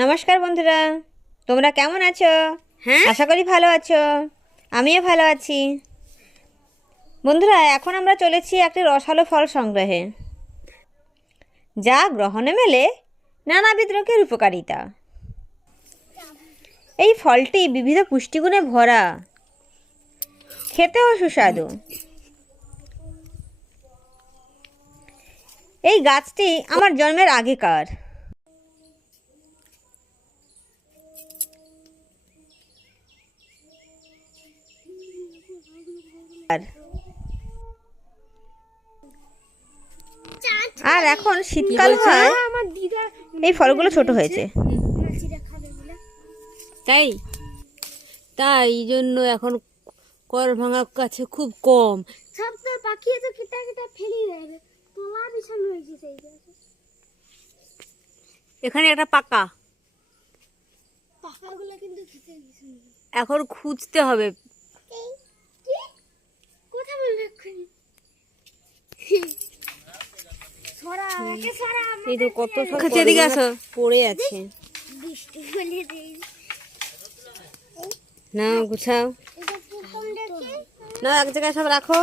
নমস্কার বন্ধুরা, তোমরা কেমন আছো? হ্যাঁ, আশা করি ভালো আছো। আমিও ভালো আছি। বন্ধুরা, এখন আমরা চলেছি একটি রসালো ফল সংগ্রহে, যা গ্রহণে মেলে নানাবিধ রোগের উপকারিতা। এই ফলটি বিবিধ পুষ্টিগুণে ভরা, খেতেও সুস্বাদু। এই গাছটি আমার জন্মের আগেকার। আর এখন শীতকাল হয়, এই ফলগুলো ছোট হয়েছে। তাই তাই জন্য এখন কর ভাঙা কাছে খুব কম। সব তো পাখি তো কিটা কিটা ফেলি দেবে, তোলা বিছানো হয়েছে সেই জায়গায়। এখানে একটা পাকা, পাখাগুলো কিন্তু খেতে দিছেন। এখন খুঁজতে হবে। কি কথা বললে এক্ষুনি? সরা একে সরা, এই তো কত সব এদিকে আসো, পড়ে আছে। বৃষ্টি বলে দেই। না গুছাও, এটা প্রথম দেখে না এক জায়গায় সব রাখো।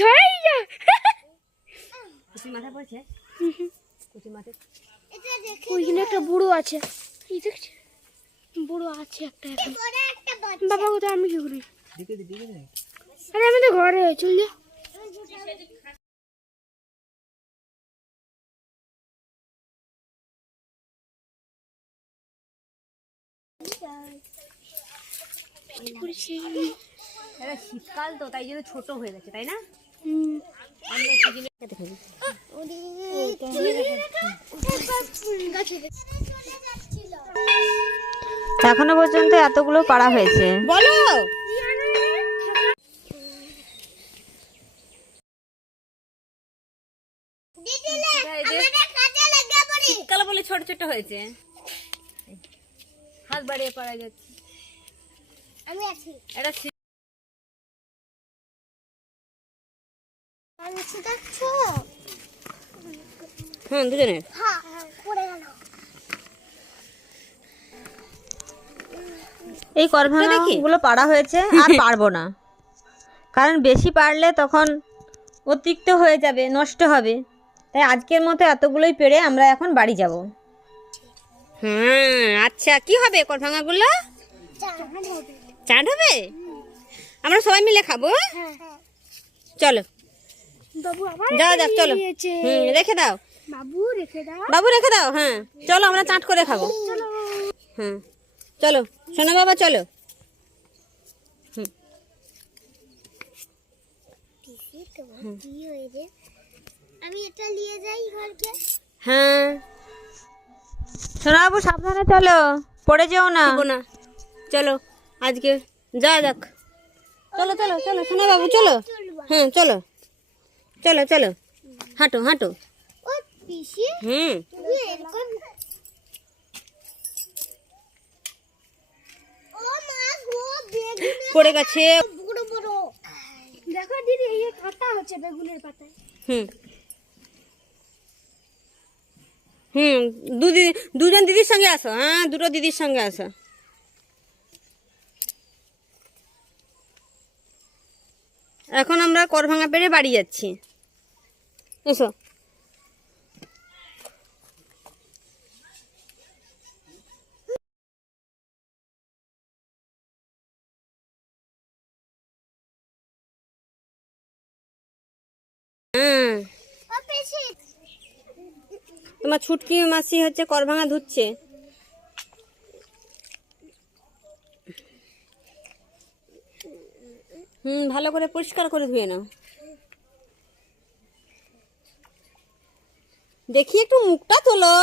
ঝড়াই যা। কুচি মাথা পড়ছে, কুচি মাথা। এটা দেখে ওইখানে একটা বুড়ো আছে, এই দেখছি বুড়ো আছে একটা। এখন বাবা কোথায়, আমি কি করি? আরে আমি তো ঘরে চল যা। এটা শীতকাল তো, তাই জন্য ছোট হয়ে গেছে, তাই না? এখনো পর্যন্ত এতগুলো পাড়া হয়েছে। বলো, শীতকাল বলে ছোট ছোট হয়েছে, হাত বাড়িয়ে পারা যাচ্ছে। আমি আছি, এটা আমি দেখছো? হ্যাঁ, দুজনের। হ্যাঁ পড়ে গেল। এই করভাঙাগুলো পাড়া হয়েছে, আর পারবো না, কারণ বেশি পারলে তখন অতিরিক্ত হয়ে যাবে, নষ্ট হবে। তাই আজকের মতো এতগুলোই পেড়ে আমরা এখন বাড়ি যাব। হ্যাঁ, আচ্ছা, কি হবে কর ভাঙাগুলো? চাট হবে, আমরা সবাই মিলে খাবো। চলো বাবু আবার যাও যাক, চলো। রেখে দাও বাবু, রেখে দাও। বাবু, রেখে দাও। হ্যাঁ চলো, আমরা চাট করে খাবো। হ্যাঁ চলো সোনা বাবা, চলো। কি হয়েছে? আমি এটা নিয়ে যাই ঘরকে। হ্যাঁ, সোনা বাবু, সাবধানে চলো, পড়ে যেও না। খাবো না, চলো আজকে যাওয়া যাক। চলো চলো চলো সোনা বাবু, চলো। হ্যাঁ চলো চলো চলো, হাঁটো হাঁটো। ও পিসি, তুমি এরকম। ও মা গো, বেগুন পড়ে গেছে। বড় বড়। দেখো দিদি, এই কাটা হচ্ছে বেগুনের পাতায়। হুম হুম দুজন দিদির সঙ্গে আসো। হ্যাঁ, দুটো দিদির সঙ্গে আসো। এখন আমরা করভাঙা পেড়ে বাড়ি যাচ্ছি, এসো। হ্যাঁ, ও পিসি, তোমার ছুটকি মাসি হচ্ছে করভাঙা ধুচ্ছে। ভালো করে পরিষ্কার করে ধুয়ে নাও। দেখি একটু মুখটা তোলো।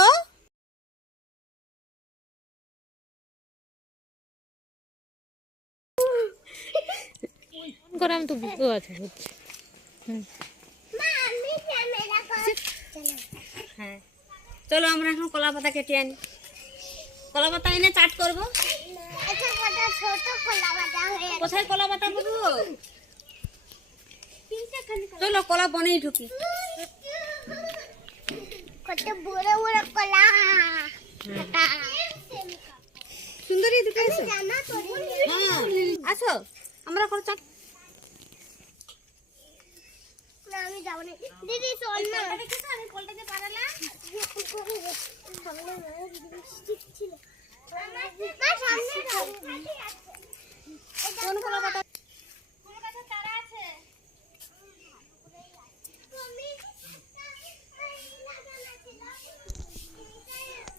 আমি তো বুঝতে পারছি। মা আমি ক্যামেরা কর। হ্যাঁ চলো, আমরা এখন কলা পাতা কেটে আনি। কলা পাতা এনে চাট করবো। কোথায় কলা পাতা বুঝবো? চলো কলা বনেই ঢুকি। কত বড় বড় কলা। সুন্দরী দুটো এসো। হ্যাঁ আসো, আমরা করে চাক। না আমি যাব না দিদি, চল না। আমি কলটাতে পারালাম। না সামনে যাও। কোন কলা পাতা?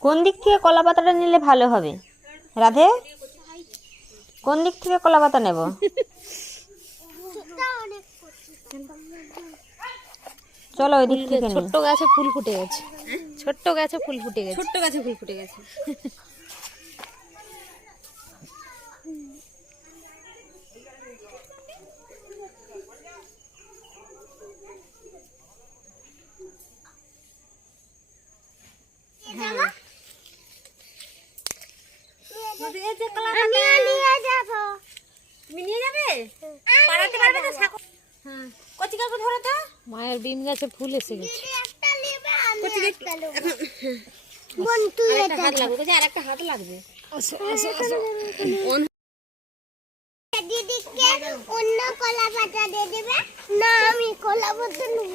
কোন দিক থেকে কলা পাতাটা নিলে ভালো হবে রাধে? কোন দিক থেকে কলা পাতা নেব? চলো ওই দিক থেকে নিই। ছোট্ট গাছে ফুল ফুটে গেছে, ছোট্ট গাছে ফুল ফুটে গেছে। ছোট্ট গাছে ফুল ফুটে গেছে। তুমি নিয়ে যাবে? পাড়াতে পারবে তো? ছাকো। হ্যাঁ, কচি কাকু ধরো তো। মায়ের বিম গাছে ফুল এসে গেছে। আরেকটা হাত লাগবে, আর একটা হাত লাগবে। দিদিকে অন্য কলা পাতা দিয়ে দেবে না, আমি কলা পাতা নেব।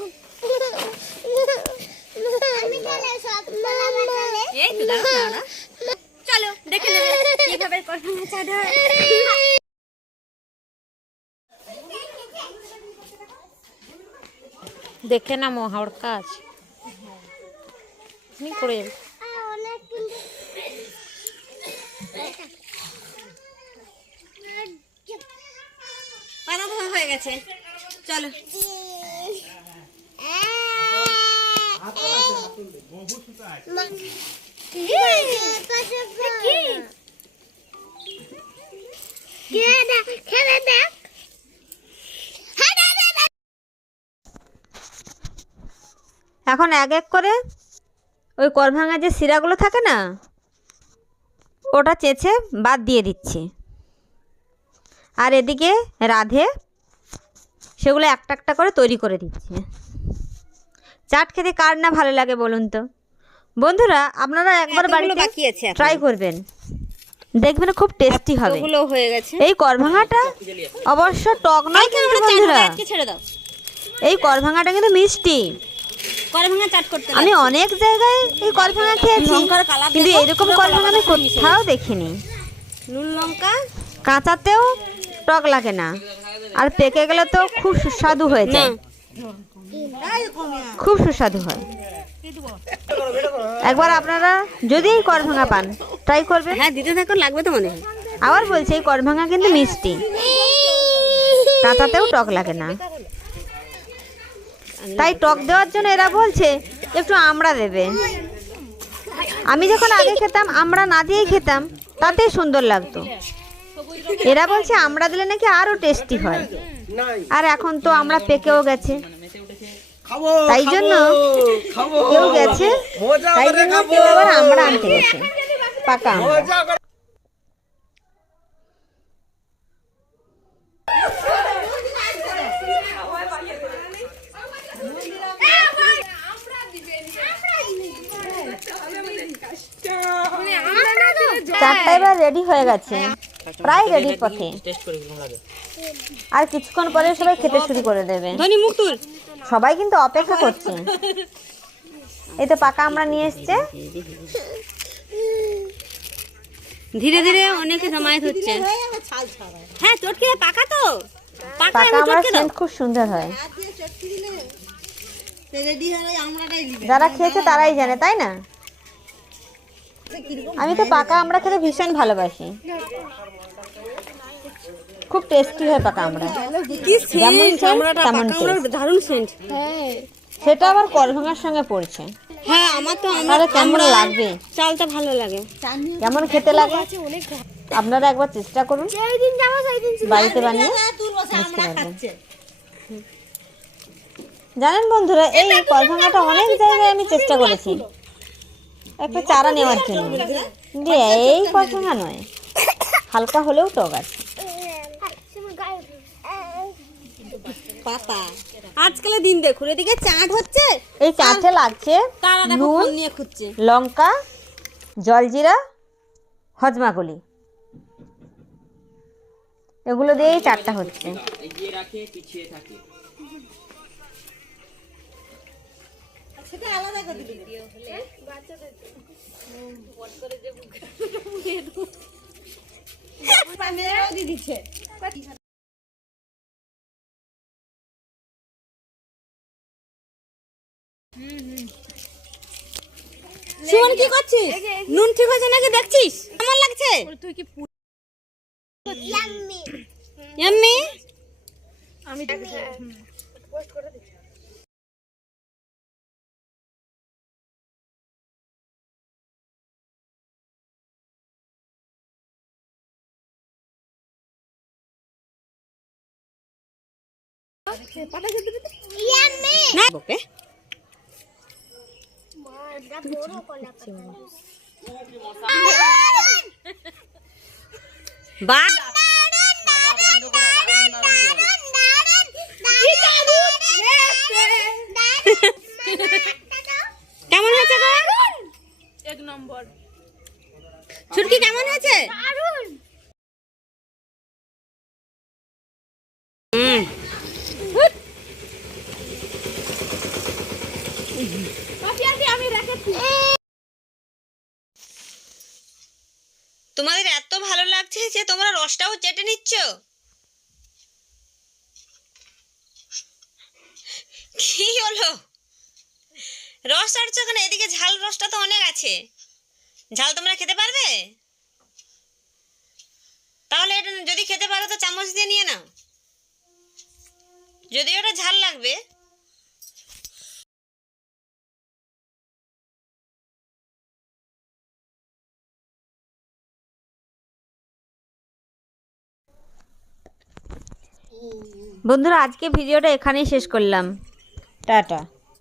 আমি তাহলে সব কলা পাতা নেব। এই তো দাঁড়াও না। চলো দেখে নেবে কিভাবে কলা চাঁদা। দেখে না হাওড় কাজ করে যাবে। অনেক পাতা ধোয়া হয়ে গেছে, চলো। খেলে দেখ। এখন এক এক করে ওই করভাঙা যে শিরাগুলো থাকে না, ওটা চেঁচে বাদ দিয়ে দিচ্ছি। আর এদিকে রাধে সেগুলো একটা একটা করে তৈরি করে দিচ্ছে। চাট খেতে কার না ভালো লাগে বলুন তো বন্ধুরা? আপনারা একবার বাড়িতে বাকি আছে, ট্রাই করবেন, দেখবেন খুব টেস্টি হবে। ওগুলো হয়ে গেছে। এই করভাঙাটা অবশ্য টক নয় কিন্তু বন্ধুরা, আজকে ছেড়ে দাও। এই করভাঙাটা কিন্তু মিষ্টি। করে ভাঙা চাট করতে আমি অনেক জায়গায় এই করভাঙা খেয়েছি, লঙ্কার কালার কিন্তু দেখো, এরকম পুরো করভাঙা আমি কালারটা কোথাও দেখিনি। নুন লঙ্কা কাঁচাতেও টক লাগে না, আর পেকে গেলে তো খুব সুস্বাদু হয়ে যায়, খুব সুস্বাদু হয়। একবার আপনারা যদি এই করভাঙা পান ট্রাই করবেন। হ্যাঁ দিতে থাকো, লাগবে তো মনে হয়। আবার বলছি এই করভাঙা কিন্তু মিষ্টি, কাঁচাতেও টক লাগে না। তাই টক দেওয়ার জন্য এরা বলছে একটু আমড়া দেবে। আমি যখন আগে খেতাম আমড়া না দিয়েই খেতাম, তাতেই সুন্দর লাগতো। এরা বলছে আমড়া দিলে নাকি আরও টেস্টি হয়। আর এখন তো আমরা পেকেও গেছে, তাই জন্য কেউ গেছে, তাই জন্য কেউ আবার আমড়া আনতে গেছে, পাকা আমড়া। চারটা এবার রেডি হয়ে গেছে, প্রায় রেডির পথে। আর কিছুক্ষণ পরে সবাই খেতে শুরু করে দেবে। ধনী মুখ তুল। সবাই কিন্তু অপেক্ষা করছে। এই তো পাকা আমরা নিয়ে এসছে। ধীরে ধীরে অনেকে জমায়েত হচ্ছে। হ্যাঁ চটকে পাকা তো, পাকা পাকা এমন আমরা চটকে দাও। সেন্ট খুব সুন্দর হয়। যারা খেয়েছে তারাই জানে, তাই না? আমি তো পাকা আমরা খেতে ভীষণ ভালোবাসি, খুব টেস্টি হয় পাকা আমরা। কি যেমন সেন্ট, সেন্ট আমরাটা তেমন পাকা আমরার taste। দারুণ সেন্ট। সেটা আবার করভাঙার সঙ্গে পড়ছে। হ্যাঁ আমার তো তাহলে কেমন লাগবে, চালটা ভালো লাগে। কেমন খেতে লাগে আপনারা একবার চেষ্টা করুন, যেদিন যাবো সেই দিন বাড়িতে বানিয়ে মিষ্টি লাগবে। জানেন বন্ধুরা, এই করভাঙাটা অনেক জায়গায় আমি চেষ্টা করেছি একটা চারা নেওয়ার জন্য, কিন্তু এই করভাঙা নয়, হালকা হলেও টক আছে। পাপা আজকালের দিন দেখুন, এদিকে চাট হচ্ছে, এই চাটে লাগছে তারা দেখো নুন, ফোন নিয়ে খুঁজছে। লঙ্কা, জলজিরা, হজমাগুলি, এগুলো দিয়েই চাটটা হচ্ছে। সেটা আলাদা করে দিবি। দিচ্ছে সুমন, কি করছিস? নুন ঠিক হয়েছে নাকি দেখছিস? কেমন লাগছে? ইয়াম্মি। না ওকে। বা কেমন হয়েছে গো? এক নম্বর। ছুটকি কেমন হয়েছে? তোমাদের এত ভালো লাগছে যে তোমরা রসটাও চেটে নিচ্ছ। কি হলো? রস চাটছো কেন? এদিকে ঝাল রসটা তো অনেক আছে। ঝাল তোমরা খেতে পারবে? তাহলে এটা যদি খেতে পারো তো চামচ দিয়ে নিয়ে নাও, যদি ওটা ঝাল লাগবে। বন্ধুরা, আজকে ভিডিওটা এখানেই শেষ করলাম। টাটা।